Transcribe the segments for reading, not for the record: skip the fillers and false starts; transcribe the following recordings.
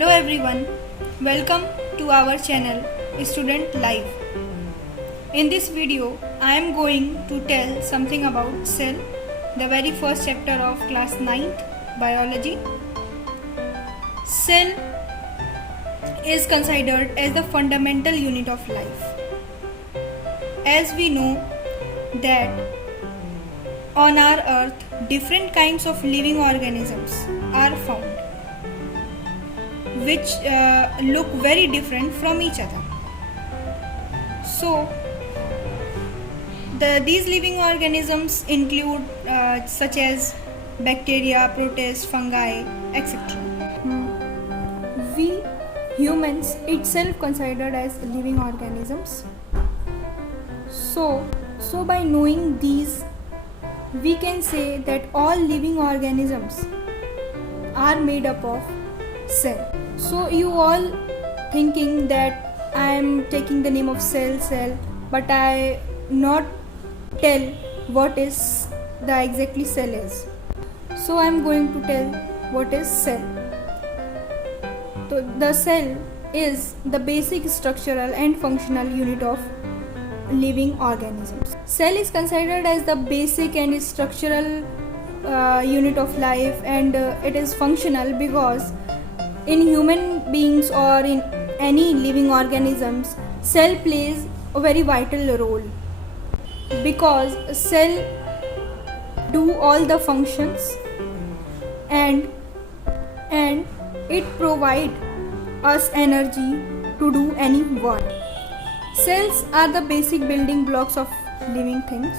Hello everyone, welcome to our channel Student Live. In this video, I am going to tell something about cell, the very first chapter of class 9th biology. Cell is considered as the fundamental unit of life. As we know that on our earth, different kinds of living organisms are found, which look very different from each other. So, these living organisms include such as bacteria, protists, fungi, etc. We humans itself considered as living organisms. So by knowing these, we can say that all living organisms are made up of cell. So you all thinking that I am taking the name of cell, but I not tell what is the exactly cell is. So I am going to tell what is cell. So the cell is the basic structural and functional unit of living organisms. Cell is considered as the basic and structural unit of life, and it is functional because in human beings or in any living organisms, cell plays a very vital role because cell do all the functions and it provide us energy to do any work. Cells are the basic building blocks of living things.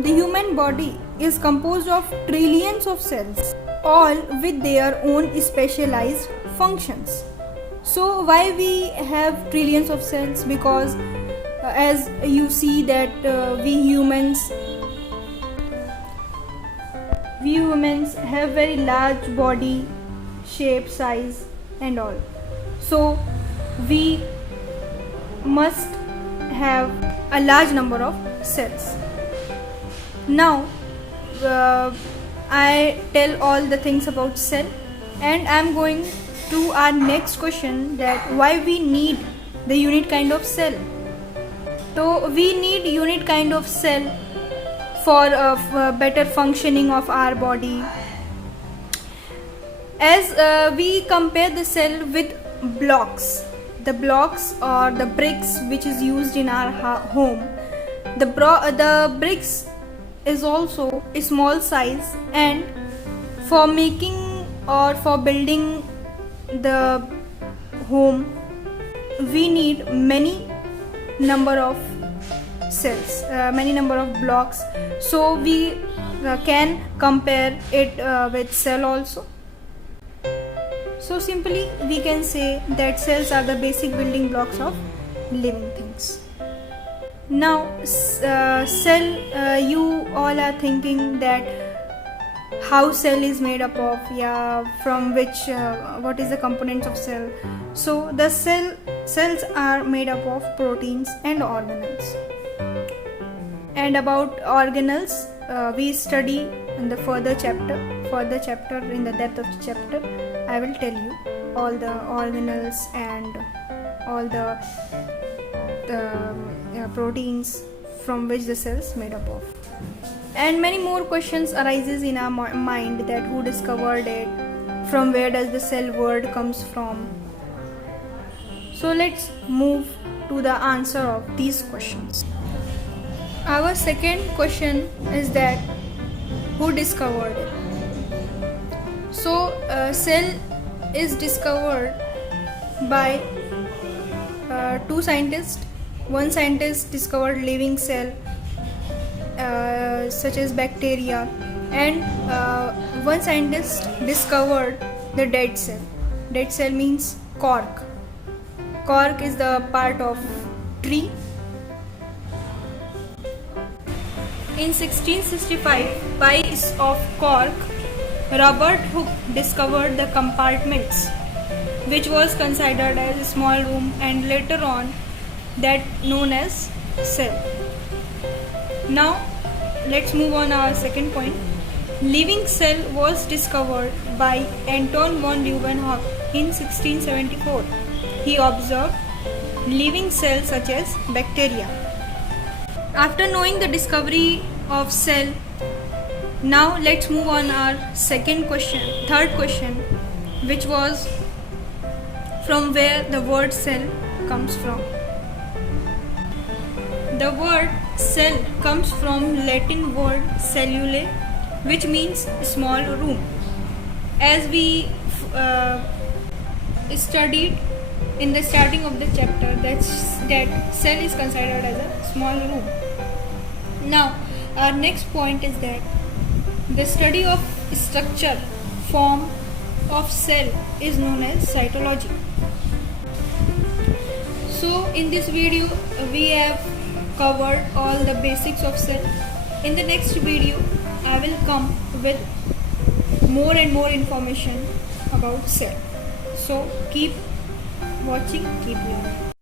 The human body is composed of trillions of cells, all with their own specialized functions. So why we have trillions of cells? Because as you see that we humans have very large body, shape, size and all. So we must have a large number of cells. Now I tell all the things about cell, and I am going to our next question, that why we need the unit kind of cell. So we need unit kind of cell for better functioning of our body. As we compare the cell with blocks, the blocks or the bricks which is used in our home, the bricks is also a small size, and for making or for building the home we need many number of cells, many number of blocks. So we can compare it with cell also. So simply we can say that cells are the basic building blocks of living things. Now cell, you all are thinking that how cell is made up of, from which, what is the components of cell. So the cells are made up of proteins and organelles. And about organelles, we study in the further chapter in the depth of the chapter. I will tell you all the organelles and all the proteins from which the cells made up of. And many more questions arises in our mind, that who discovered it, from where does the cell word comes from. So let's move to the answer of these questions. Our second question is that who discovered it. So cell is discovered by two scientists. One scientist discovered living cell such as bacteria, and one scientist discovered the dead cell. Dead cell means cork. Cork is the part of tree. In 1665, by of cork, Robert Hooke discovered the compartments, which was considered as a small room, and later on that known as cell. Now let's move on our second point. Living cell was discovered by Anton von Leeuwenhoek in 1674. He observed living cells such as bacteria. After knowing the discovery of cell, now let's move on our third question, which was from where the word cell comes from. The word cell comes from Latin word cellule, which means small room. As we studied in the starting of the chapter, that cell is considered as a small room. Now, our next point is that the study of structure, form of cell is known as cytology. So, in this video, we have covered all the basics of cell. In the next video, I will come with more and more information about cell. So keep watching, keep learning.